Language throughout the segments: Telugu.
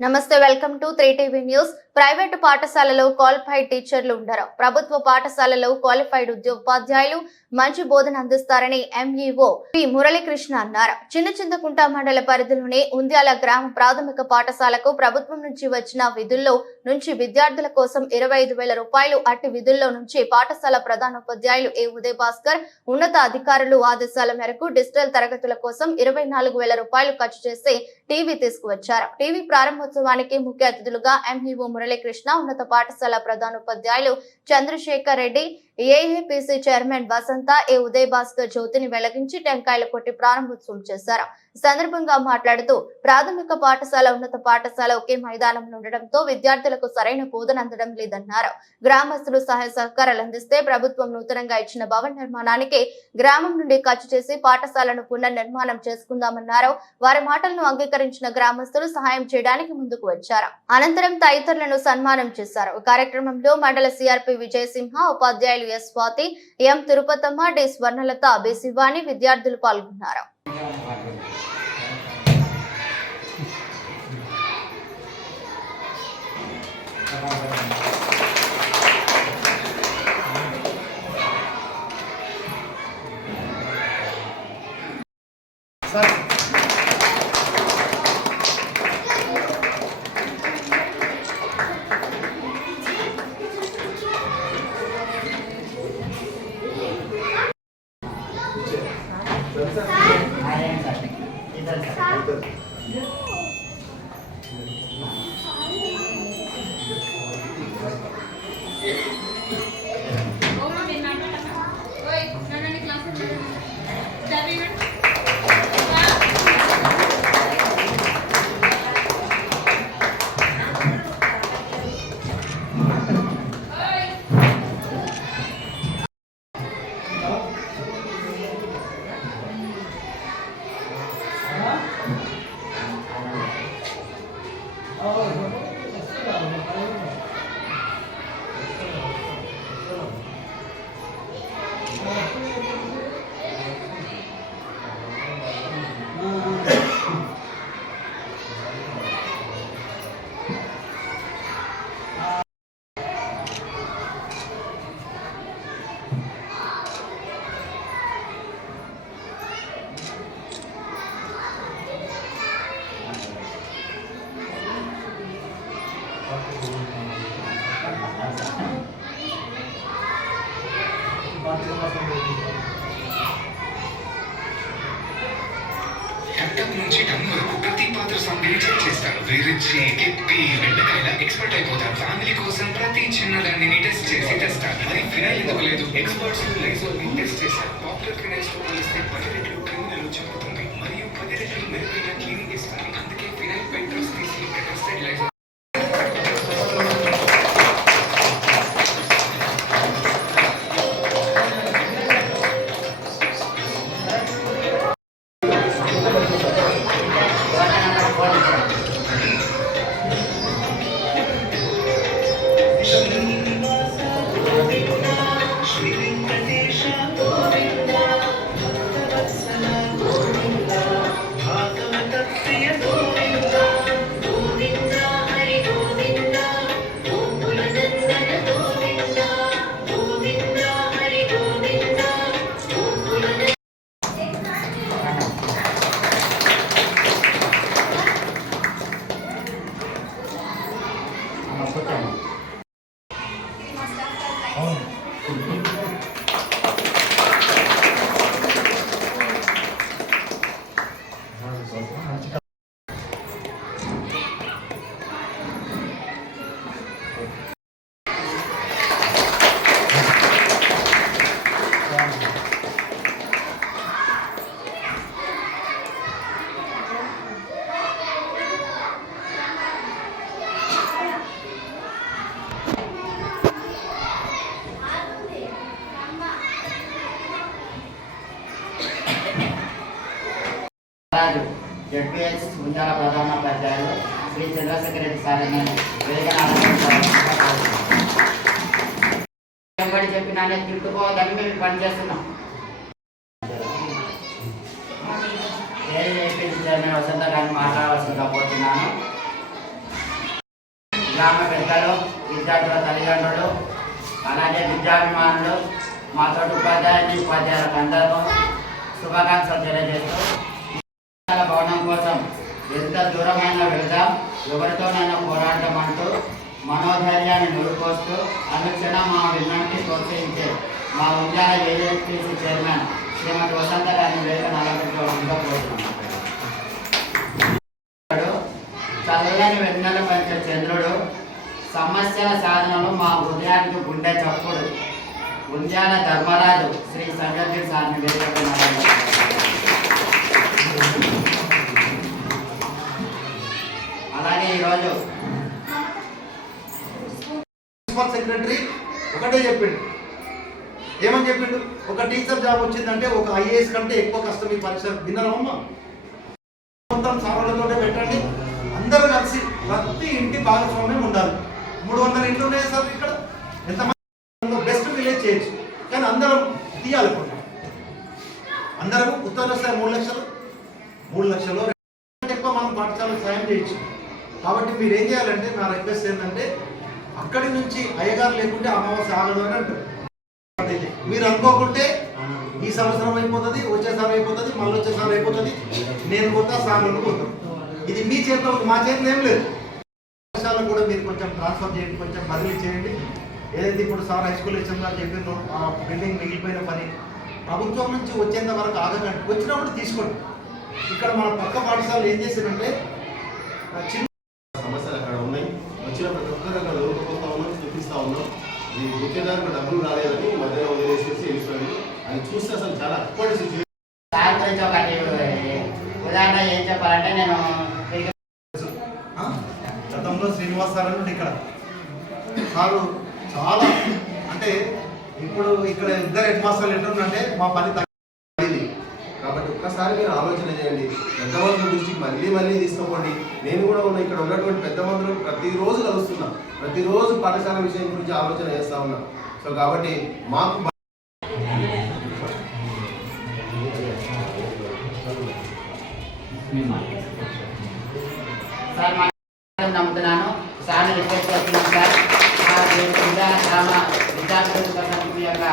నమస్తే welcome to three TV news private పాఠశాలలో క్వాలిఫైడ్ టీచర్లు ఉండరు. ప్రభుత్వ పాఠశాలలో క్వాలిఫైడ్ ఉద్యోపాధ్యాయులు మంచి బోధన అందిస్తారని ఎంఈఓ పి. మురళీకృష్ణ అన్నారు. చిన్న చింతకుంట మండల పరిధిలోని ఉంద్యాల గ్రామ ప్రాథమిక పాఠశాలకు ప్రభుత్వం నుంచి వచ్చిన విధుల్లో నుంచి విద్యార్థుల కోసం ఇరవై ఐదు వేల రూపాయలు అట్టి విధుల్లో నుంచి పాఠశాల ప్రధానోపాధ్యాయులు ఏ. ఉదయ్ భాస్కర్ ఉన్నత అధికారులు ఆదేశాల మేరకు డిజిటల్ తరగతుల కోసం ఇరవై నాలుగు వేల రూపాయలు ఖర్చు చేసి టీవీ తీసుకువచ్చారు. టీవీ ప్రారంభోత్సవానికి ముఖ్య అతిథులుగా ఎంఈఓ మురళీకృష్ణ ఉన్నత పాఠశాల ప్రధానోపాధ్యాయులు Chandrasekhar Reddy AIPC chairman Vasantha A Uday Bhaskar జ్యోతిని వెలగించి టెంకాయల కొట్టి ప్రారంభోత్సవం చేశారు. ఈ సందర్భంగా మాట్లాడుతూ ప్రాథమిక పాఠశాల ఉన్నత పాఠశాల ఒకే మైదానంలో ఉండడంతో విద్యార్థులకు సరైన బోధన అందడం లేదన్నారు. గ్రామస్తులు సహాయ సహకారాలు అందిస్తే ప్రభుత్వం నూతనంగా ఇచ్చిన భవన నిర్మాణానికి గ్రామం నుండి ఖర్చు చేసి పాఠశాలను పునర్నిర్మాణం చేసుకుందామన్నారు. వారి మాటలను అంగీకరించిన గ్రామస్తులు సహాయం చేయడానికి ముందుకు వచ్చారు. అనంతరం తదితరులను సన్మానం చేశారు. కార్యక్రమంలో మండల సిఆర్పి విజయసింహ ఉపాధ్యాయులు S Swathi M Tirupatamma D Swarnalatha B Shivani విద్యార్థులు పాల్గొన్నారు. చేస్తారు వేరిచ్చి కిప్పి బెండకాయల ఎక్స్పర్ట్ అయిపోతారు. ఫ్యామిలీ కోసం ప్రతి చిన్నదాన్ని టెస్ట్ చేసి తెస్తారు మరి ఫినాయిల్ ఎందుకు లేదు? ఎక్స్పర్ట్స్ చెప్పిన తిట్టుకోవద్దని మేము పని చేస్తున్నాం వసంత గారిని మాట్లాడవలసిందిగా కోరుతున్నాను గ్రామ పెద్దలు విద్యార్థుల తల్లిదండ్రులు అలాగే విద్యాభిమానులు మా తోటి ఉపాధ్యాయులు ఉపాధ్యాయులకు అందరూ శుభాకాంక్షలు తెలియజేస్తూ భవనం కోసం ఎంత దూరమైనా వెళదాం ఎవరితోనైనా పోరాటం అంటూ మనోధైర్యాన్ని నూరుకోస్తూ అనుక్షణం మా విజ్ఞప్తి ప్రోత్సహించే మా ఉద్యాన ఏజెన్సీ చైర్మన్ శ్రీమతి వసంత గారిని వేద నలభైగా కోరుతున్నాం చల్లని వెన్నెల పంచే చంద్రుడు సమస్యల సాధనలు మా హృదయానికి గుండె చప్పుడు. ఉంజాల ధర్మరాజు శ్రీ సంగతి సార్ని వేదికపై నలభై అలాగే ఈరోజు ప్రిన్సిపల్ సెక్రటరీ ఒకటే చెప్పిండు. ఏమని చెప్పిండు? ఒక టీచర్ జాబ్ వచ్చిందంటే ఒక ఐఏఎస్ కంటే ఎక్కువ కష్టం ఈ పరీక్ష విన్నరమ్మా మొత్తం సార్లతోనే పెట్టండి. అందరూ కలిసి ప్రతి ఇంటి భాగస్వామ్యం ఉండాలి. మూడు వందల ఇంట్లు ఉన్నాయి సార్ ఇక్కడ? ఎంతమంది బెస్ట్ విలేజ్ చేయొచ్చు. కానీ అందరం తీయాలి అందరం ఉత్తర స్థాయి మూడు లక్షలు రెండు ఎక్కువ మనం పాఠశాలకు సాయం చేయొచ్చు కాబట్టి మీరు ఏం చేయాలంటే నా రిక్వెస్ట్ ఏంటంటే అక్కడి నుంచి అయ్యగారు లేకుంటే అమావాస్య ఆగదు అని అంటారు. మీరు అనుకోకుంటే ఈ సంవత్సరం అయిపోతుంది వచ్చేసారి అయిపోతుంది మళ్ళీ వచ్చేసారి అయిపోతుంది నేను పోతా సార్లు పోతాను ఇది మీ చేతిలో మా చేతిలో ఏం లేదు. అవకాశాలు కూడా మీరు కొంచెం ట్రాన్స్ఫర్ చేయండి కొంచెం బదిలీ చేయండి. ఏదైతే ఇప్పుడు సార్ హై స్కూల్ హెచ్ఎం గారు చెప్పిందో ఆ బిల్డింగ్ మిగిలిపోయిన పని ప్రభుత్వం నుంచి వచ్చేంత వరకు ఆగకండి. వచ్చినప్పుడు తీసుకోండి. ఇక్కడ మన పక్క పాఠశాలలు ఏం చేశారంటే చిన్న సమస్యలు అక్కడ ఉన్నాయి వచ్చిన ప్రతి ఒక్కరు అక్కడ దొరకపోతా ఉన్నాం చూపిస్తా ఉన్నాం ఈ గుర్తేదారులకు డబ్బులు రాలేదని మధ్యాహ్నం వదిలేసేసి వెళ్ళిపోయాడు అది చూస్తే అసలు చాలా అప్పటి సిచ్యువేషన్ సార్ గురించి ఒకటి ఉదాహరణ ఏం చెప్పాలంటే నేను? గతంలో శ్రీనివాస్ సార్ అని ఇక్కడ. సారు చాలా అంటే ఇప్పుడు ఇక్కడ ఇద్దరు హెడ్ మాస్టర్లు ఎట్లుందంటే మా పని తగ్గింది కాబట్టి ఒక్కసారి మీరు ఆలోచన చేయండి. పెద్ద మంత్రుల దృష్టికి మళ్ళీ మళ్ళీ తీసుకోండి నేను కూడా ఉన్న ఇక్కడ ఉన్నటువంటి పెద్ద మంత్రులు ప్రతిరోజు కలుస్తున్నా. ప్రతిరోజు పాఠశాల విషయం గురించి ఆలోచన చేస్తా ఉన్నా. సో కాబట్టి మాకు సార్ మా నమ్ముతున్నాను సార్ని రిక్వెస్ట్ చేస్తున్నాను సార్ విద్యార్థుల యొక్క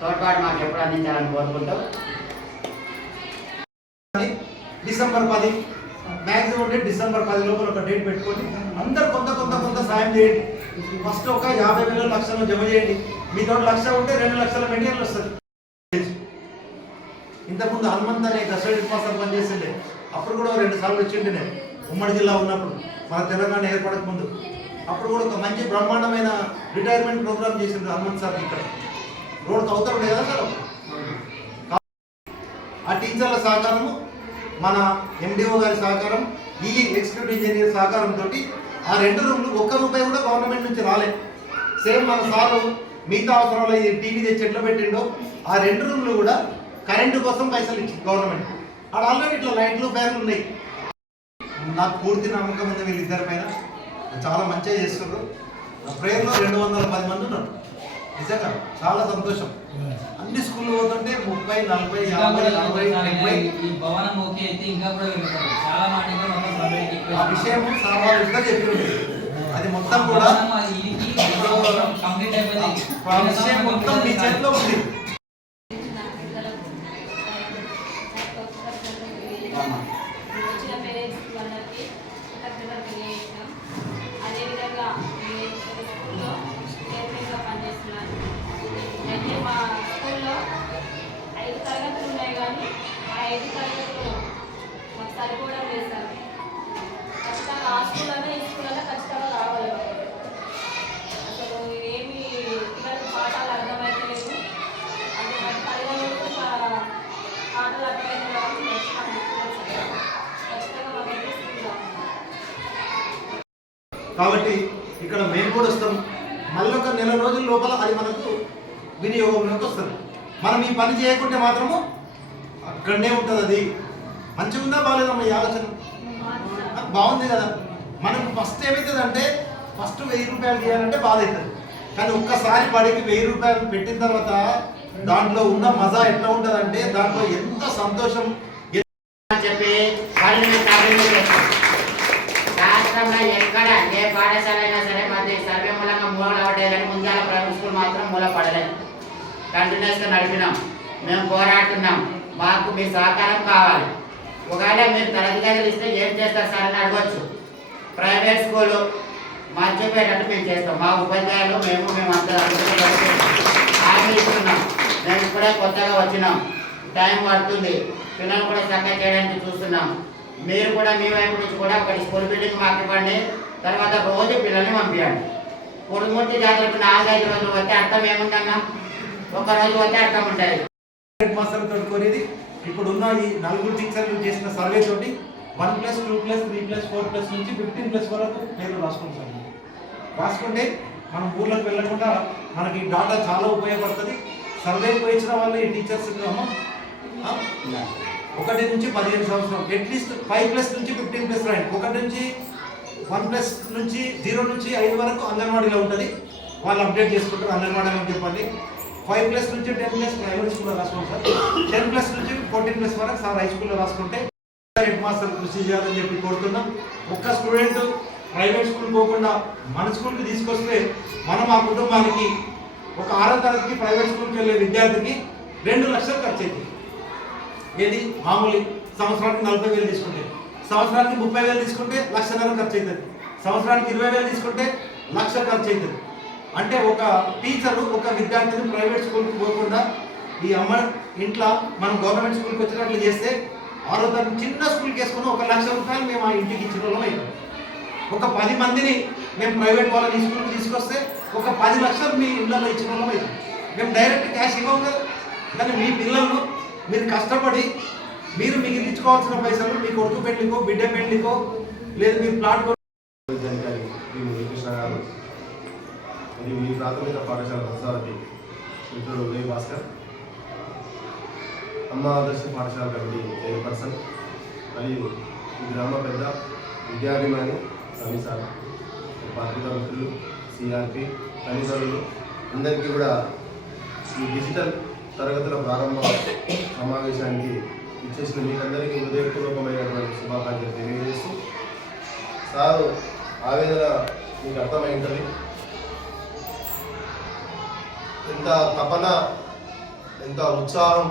తోడ్పాటు మాకు ఎప్పుడు అందించాలని కోరుకుంటూ డిసెంబర్ పది. మ్యాక్సిమం ఉంటే డిసెంబర్ పది లోపల ఒక డేట్ పెట్టుకోండి అందరు కొంత కొంత కొంత సాయం చేయండి. ఫస్ట్ ఒక యాభై వేల లక్షలు జమ చేయండి. మీ తోటి లక్ష ఉంటే రెండు లక్షల మెటీరియల్ వస్తుంది. ఇంతకుముందు హనుమంత్ అనే గసడి మాస్టర్ పనిచేసిండే. అప్పుడు కూడా రెండు సార్లు వచ్చిండే నేను ఉమ్మడి జిల్లా ఉన్నప్పుడు మన తెలంగాణ ఏర్పడక ముందు. అప్పుడు కూడా ఒక మంచి బ్రహ్మాండమైన రిటైర్మెంట్ ప్రోగ్రామ్ చేసిండు హనుమంత్ సార్ ఇక్కడ. రోడ్ అవుతాడు కదా సార్? ఆ టీచర్ల సహకారము మన ఎండిఓ గారి సహకారం ఈ ఎగ్జిక్యూటివ్ ఇంజనీర్ సహకారంతో ఆ రెండు రూమ్లు ఒక్క రూపాయి కూడా గవర్నమెంట్ నుంచి రాలే. సేమ్ మన సారు మిగతా అవసరాలు టీవీ తెచ్చి ఎట్లా పెట్టిండో ఆ రెండు రూమ్లు కూడా కరెంటు కోసం పైసలు ఇచ్చింది గవర్నమెంట్ ఆడ ఆల్రెడీ ఇట్లా లైట్లు ఫ్యాన్లు ఉన్నాయి నాకు పూర్తి నమ్మకం ఉంది వీళ్ళిద్దరి పైన చాలా మంచిగా చేస్తున్నారు ప్రేయర్లో రెండు వందల పది మంది ఉన్నారు నిజంగా చాలా సంతోషం అన్ని స్కూల్ పోతుంటే ముప్పై నలభై యాభై డెబ్బై ఈ భవనం ఓకే అయితే ఇంకా కూడా చాలా ఆ విషయం చెప్పి అది మొత్తం కూడా కంప్లీట్ అయిపోయింది ఆ విషయం మొత్తం మీ చేతిలో ఉంది మళ్ళీ ఒక నెల రోజుల లోపల అది మనకు వినియోగంలోకి వస్తుంది మనం ఈ పని చేయకుంటే మాత్రము అక్కడనే ఉంటుంది అది మంచిగా ఉందా బాగాలేదమ్మా ఈ ఆలోచన బాగుంది కదా. మనకు ఫస్ట్ ఏమవుతుంది అంటే ఫస్ట్ వెయ్యి రూపాయలు చేయాలంటే బాధ అవుతుంది కానీ ఒక్కసారి పడికి వెయ్యి రూపాయలు పెట్టిన తర్వాత దాంట్లో ఉన్న మజా ఎట్లా ఉంటుంది అంటే దాంట్లో ఎంత సంతోషం అని చెప్పి వాళ్ళని సాధన చేస్తాం రాష్ట్రంలో మాత్రం బలపడలేదు కంటిన్యూస్గా నడిపినాం. మేము పోరాడుతున్నాం. మాకు మీ సహకారం కావాలి. ఒకవేళ మీరు తరగతి ఇస్తే ఏం చేస్తారు సార్ అని అడగచ్చు. ప్రైవేట్ స్కూలు మర్చిపోయేటట్టు మేము చేస్తాం. మా ఉపాధ్యాయులు మేము మేము అందరూ హామీ ఇస్తున్నాం. మేము ఇప్పుడే కొత్తగా వచ్చినాం. టైం పడుతుంది. పిల్లలు కూడా చక్కగా చేయడానికి చూస్తున్నాం. మీరు కూడా మీ వైపు నుంచి కూడా ఒకటి స్కూల్ బిల్డింగ్ మాకు ఇవ్వండి. తర్వాత రోజు పిల్లల్ని పంపించండి కుడుమూర్తి జాతరకు నాలుగైదు రోజులు వస్తే అర్థం ఏముందన్నా? ఒక రోజు వస్తే అర్థం ఉంటుంది హెడ్ కోరేది ఇప్పుడు ఉన్న ఈ నలుగురు టీచర్లు చేసిన సర్వే తోటి one plus two plus three plus four plus నుంచి ఫిఫ్టీన్ ప్లస్ వరకు పేర్లు రాసుకుంటాం రాసుకుంటే మనం ఊర్లోకి వెళ్ళకుండా మనకి డాటా చాలా ఉపయోగపడుతుంది. సర్వే పోయించిన వాళ్ళు ఈ టీచర్స్ ఒకటి నుంచి పదిహేను సంవత్సరం అట్లీస్ట్ ఫైవ్ ప్లస్ నుంచి ఫిఫ్టీన్ ప్లస్ రాయండి. ఒకటి నుంచి వన్ ప్లస్ నుంచి జీరో నుంచి ఐదు వరకు అంగన్వాడీలో ఉంటుంది. వాళ్ళు అప్డేట్ చేసుకుంటారు అంగన్వాడీలో చెప్పండి. ఫైవ్ ప్లస్ నుంచి టెన్ ప్లస్ ప్రైవేట్ స్కూల్లో రాసుకోండి సార్. టెన్ ప్లస్ నుంచి ఫోర్టీన్ ప్లస్ వరకు సార్ హై స్కూల్లో రాసుకుంటే హెడ్ మాస్టర్ కృషి చేయాలని చెప్పి కోరుతున్నాం. ఒక్క స్టూడెంట్ ప్రైవేట్ స్కూల్ పోకుండా మన స్కూల్కి తీసుకొస్తే మనం ఆ కుటుంబానికి ఒక ఆరో తరగతికి ప్రైవేట్ స్కూల్కి వెళ్ళే విద్యార్థికి రెండు లక్షలు ఖర్చు అవుతుంది. ఏది? మామూలు సంవత్సరానికి నలభై వేలు తీసుకుంటే. సంవత్సరానికి ముప్పై వేలు తీసుకుంటే లక్షన్నర ఖర్చు అవుతుంది. సంవత్సరానికి ఇరవై వేలు తీసుకుంటే లక్ష ఖర్చు అవుతుంది. అంటే ఒక టీచరు ఒక విద్యార్థిని ప్రైవేట్ స్కూల్కి పోకుండా ఈ అమ్మ ఇంట్లో మనం గవర్నమెంట్ స్కూల్కి వచ్చినట్లు చేస్తే ఆరో తరగతి చిన్న స్కూల్కి వేసుకుని ఒక లక్ష రూపాయలు మేము ఆ ఇంటికి ఇచ్చిన వాళ్ళం ఒక పది మందిని మేము ప్రైవేట్ వాళ్ళని స్కూల్కి తీసుకొస్తే ఒక పది లక్షలు మీ ఇళ్ళలో ఇచ్చిన వాళ్ళం అవుతాం మేము డైరెక్ట్ క్యాష్ ఇవ్వం కదా. కానీ మీ పిల్లలను మీరు కష్టపడి మీరు మిగిలించుకోవాల్సిన పైసలు మీ కొడుకు పెళ్ళికో బిడ్డ పెళ్ళికో లేదు మీరు ప్లాట్ గారు మీ ప్రాథమిక పాఠశాల ప్రసారతి మిత్రుడు ఉదయ్ భాస్కర్. అమ్మ ఆదర్శ పాఠశాల కమిటీ చైర్పర్సన్ మరియు ఈ గ్రామ పెద్ద విద్యాభిమాని సమీసార్ పాత్రికా మిత్రులు సిఆర్పి తల్లిదండ్రులు అందరికీ కూడా ఈ డిజిటల్ తరగతుల ప్రారంభ సమావేశానికి ఇచ్చేసిన మీకందరికీ హృదయపూర్వకమైనటువంటి శుభాకాంక్షలు తెలియజేస్తూ సారు ఆవేదన మీకు అర్థమై ఉంటుంది ఎంత తపన ఎంత ఉత్సాహం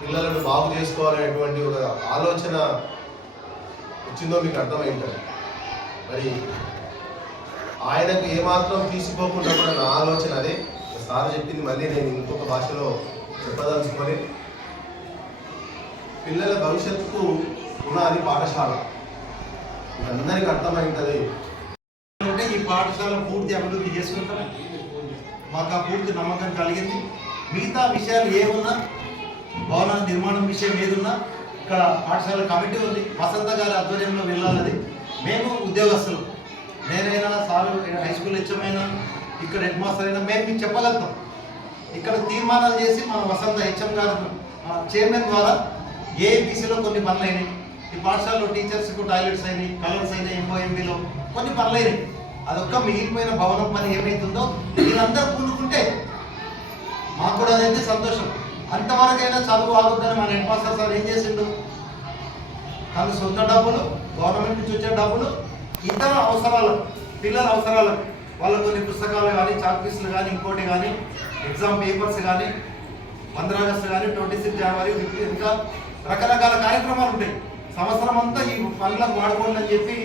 పిల్లలను బాగు చేసుకోవాలనేటువంటి ఒక ఆలోచన వచ్చిందో మీకు అర్థమై ఉంటుంది మరి ఆయనకు ఏమాత్రం తీసుకోకుండా కూడా నా ఆలోచన అదే. సార్ చెప్పింది మళ్ళీ నేను ఇంకొక భాషలో చెప్పదలుచుకొని పిల్లల భవిష్యత్తుకు ఉన్నది పాఠశాల. మీకు అందరికీ అర్థమై అంటే ఈ పాఠశాల పూర్తి అభివృద్ధి చేసుకుంటారా? మాకు ఆ పూర్తి నమ్మకం కలిగింది. మిగతా విషయాలు ఏమున్నా భవన నిర్మాణం విషయం ఏదున్నా ఇక్కడ పాఠశాల కమిటీ ఉంది. వసంత గారి ఆధ్వర్యంలో వెళ్ళాలది. మేము ఉద్యోగస్తులు. నేనైనా సారు హై స్కూల్ హెచ్ఎమైనా ఇక్కడ హెడ్ మాస్టర్ అయినా మేము మీకు చెప్పగలుగుతాం. ఇక్కడ తీర్మానాలు చేసి మన వసంత హెచ్ఎం గారు చైర్మన్ ద్వారా ఏబీసీలో కొన్ని పనులు అయినాయి ఈ పాఠశాలలో టీచర్స్కు టాయిలెట్స్ అయినాయి కలర్స్ అయినాయి ఎంఓఎంబీలో కొన్ని పనులు అయినాయి అదొక్క మిగిలిపోయిన భవనం పని ఏమైతుందో మీరందరూ పూనుకుంటే మాకు కూడా అదైతే సంతోషం. అంతవరకైనా చదువు ఆగుద్దని మన హెడ్ మాస్టర్ సార్ ఏం చేసిండు? తన సొంత డబ్బులు గవర్నమెంట్ నుంచి వచ్చే డబ్బులు ఇతర అవసరాలు పిల్లల అవసరాలు వాళ్ళ కొన్ని పుస్తకాలు కానీ చాక్పీస్లు కానీ ఇంకోటి కానీ ఎగ్జామ్ పేపర్స్ కానీ పంద్రాగస్టు కానీ ట్వంటీ సిక్స్ జనవరి ఫిఫ్టీ ఇంకా రకరకాల కార్యక్రమాలు ఉంటాయి. సంవత్సరం అంతా ఈ పనులకు వాడుకోండి అని చెప్పి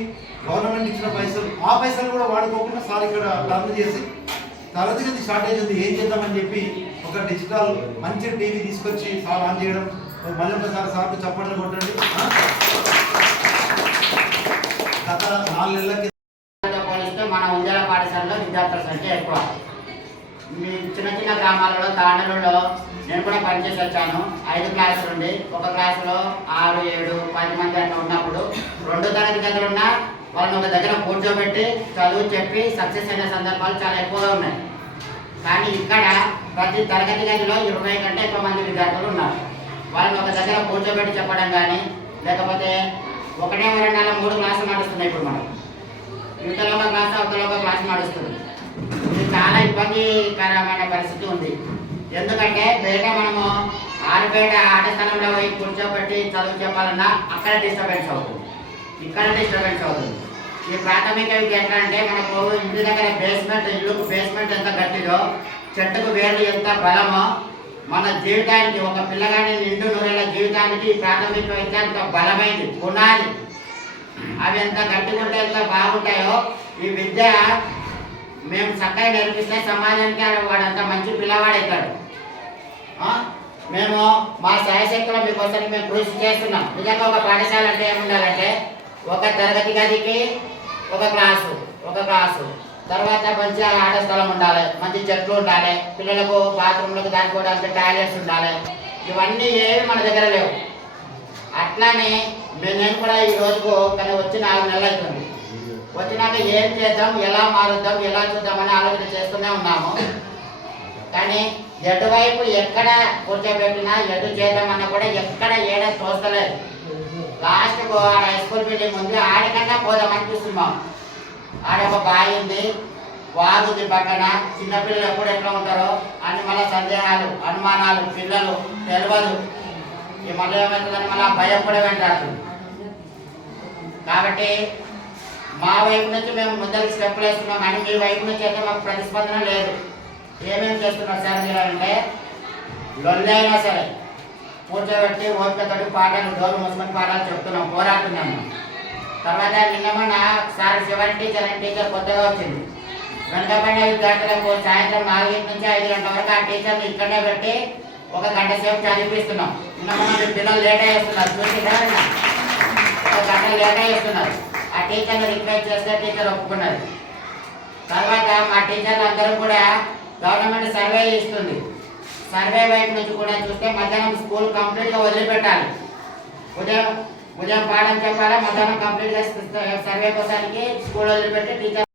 గవర్నమెంట్ ఇచ్చిన పైసలు. ఆ పైసలు కూడా వాడుకోకుండా సార్ ఇక్కడ టర్న్ చేసి తరగతి షార్టేజ్ ఉంది ఏం చేద్దామని చెప్పి ఒక డిజిటల్ మంచి టీవీ తీసుకొచ్చి సార్ ఆన్ చేయడం. మళ్ళీ ఒకసారి సార్కు చప్పట్లు కొట్టండి. గత నాలుగు నెలల కింద పోలిస్తే మన ఉంజల పాఠశాలలో విద్యార్థుల సంఖ్య ఎక్కువ. మీ చిన్న చిన్న గ్రామాలలో తాండలలో నేను కూడా పనిచేసి వచ్చాను. ఐదు క్లాసులు ఉండి ఒక క్లాసులో ఆరు ఏడు పది మంది అట్లా ఉన్నప్పుడు రెండు తరగతి గదులు ఉన్న వాళ్ళని ఒక దగ్గర కూర్చోబెట్టి చదువు చెప్పి సక్సెస్ అయిన సందర్భాలు చాలా ఎక్కువగా ఉన్నాయి. కానీ ఇక్కడ ప్రతి తరగతి గదిలో ఇరవై కంటే ఎక్కువ మంది విద్యార్థులు ఉన్నారు. వాళ్ళని ఒక దగ్గర కూర్చోబెట్టి చెప్పడం కానీ లేకపోతే ఒకటే రెండు మూడు క్లాసులు నడుస్తున్నాయి ఇప్పుడు మనం యువతలో ఒక క్లాస్ అవతల ఒక క్లాస్ నడుస్తుంది. చాలా ఇబ్బందికరమైన పరిస్థితి ఉంది. ఎందుకంటే బయట మనము ఆరుపేట ఆట స్థలంలో పోయి కూర్చోబెట్టి చదువు చెప్పాలన్నా అక్కడ డిస్టర్బెన్స్ అవుతుంది. ఇక్కడ డిస్టర్బెన్స్ అవుతుంది. ఈ ప్రాథమిక విద్య ఎట్లా అంటే మనకు ఇంటి దగ్గర బేస్మెంట్ ఇల్లుకు బేస్మెంట్ ఎంత గట్టిదో చెట్టుకు వేర్లు ఎంత బలమో మన జీవితానికి ఒక పిల్లగాడి నిండు నూరేళ్ళ జీవితానికి ప్రాథమిక విద్య అంత బలమైంది పునాది. అవి ఎంత గట్టిగుంటే ఎంత బాగుంటాయో ఈ విద్య మేము చక్కగా నేర్పిస్తే సమాజానికి ఆయన అంత మంచి పిల్లవాడవుతాడు మేము మా శాయశక్తులు మీకోసం మేము కృషి చేస్తున్నాం. నిజంగా ఒక పాఠశాల అంటే ఏముండాలంటే ఒక తరగతి గదికి ఒక క్లాసు ఒక క్లాసు. తర్వాత మంచి ఆట స్థలం ఉండాలి మంచి చెట్లు ఉండాలి పిల్లలకు బాత్రూమ్లకు దానికోవడానికి టాయిలెట్స్ ఉండాలి. ఇవన్నీ ఏమి మన దగ్గర లేవు. అట్లానే మేము నేను కూడా ఈ రోజుకు కానీ వచ్చి నాలుగు నెలలు అవుతుంది. వచ్చినాక ఏం చేద్దాం ఎలా మారుద్దాం ఎలా చూద్దామని ఆలోచన చేస్తూనే ఉన్నాము. కానీ ఎటువైపు ఎక్కడ కూర్చోబెట్టినా ఎటు చేద్దామన్నా కూడా ఎక్కడ ఏడ తోస్తలేదు. లాస్ట్కు ఆడ హై స్కూల్ బిల్డింగ్ ఉంది ఆడికన్నా పోదామని చూస్తున్నాం. ఆడ ఒక బావి ఉంది వాగుంది పక్కన. చిన్నపిల్లలు ఎప్పుడు ఎట్లా ఉంటారో అని మళ్ళీ సందేహాలు అనుమానాలు పిల్లలు తెలియదు ఈ మళ్ళీ ఏమవుతుందని మళ్ళీ భయం కూడా వెంటాడు కాబట్టి మా వైపు నుంచి మేము ముందరికి స్టెప్పులు వేస్తున్నాం కానీ మీ వైపు నుంచి అయితే మాకు ప్రతిస్పందన లేదు. ఏమేమి చేస్తున్నారు సార్ మీరు అంటే లొల్లైనా సరే కూర్చోబెట్టి ఓపికతోటి పాటలు డోలు మూసుకొని పాటలు చెప్తున్నాం పోరాడుతున్నాము తర్వాత నిన్న సార్ శివన్ టీచర్ అని టీచర్ కొత్తగా వచ్చింది. వెనకబడిన విద్యార్థులకు సాయంత్రం నాలుగింటి నుంచి ఐదు గంటల వరకు ఆ టీచర్ని ఇక్కడనే పెట్టి ఒక గంట సేపు చదివిస్తున్నాం. నిన్న మనం పిల్లలు లేట్ అయ్యేస్తున్నారు. చూసి ఒక గంట లేట్ అయ్యేస్తున్నారు. టీచర్ని రిక్వెస్ట్ చేస్తే టీచర్ ఒప్పుకున్నారు తర్వాత మా టీచర్లు అందరూ కూడా గవర్నమెంట్ సర్వే ఇస్తుంది. సర్వే వైపు నుంచి కూడా చూస్తే మధ్యాహ్నం స్కూల్ కంప్లీట్గా వదిలిపెట్టాలి. ఉదయం ఉదయం పాఠం చెప్పాలా? మధ్యాహ్నం కంప్లీట్గా సర్వే కోసానికి స్కూల్ వదిలిపెట్టి టీచర్